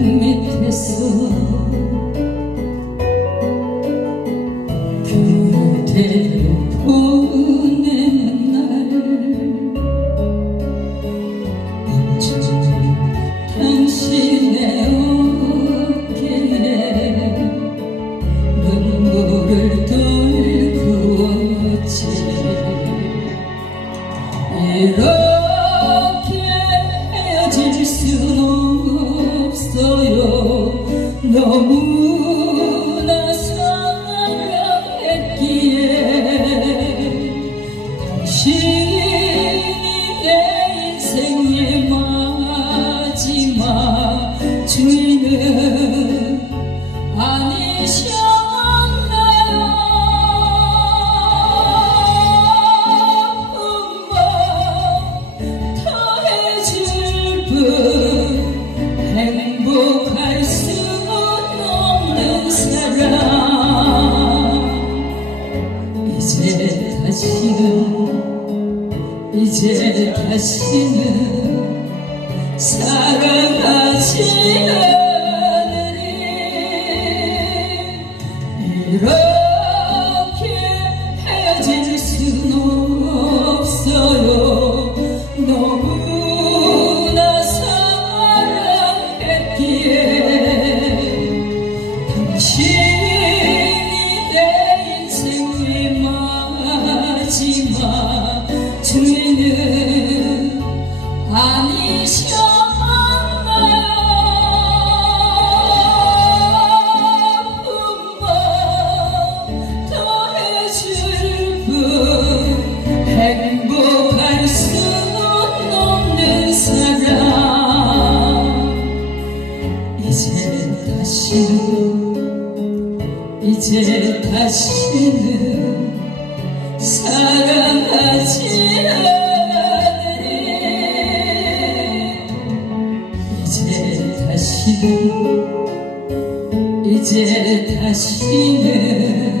밑에서 그대를 보낸 날 언제지 당신의 어깨에 눈물을 돌구었지 이런 너무나 사랑했기에 당신이 내 인생의 마지막 주인은 아니셨나요? 한번더 해줄 뿐 이제 다시는 사랑하지 않으리. 이렇 이제 다시는 이제 다시는 사랑하지 않으리. 이제 다시는 이제 다시는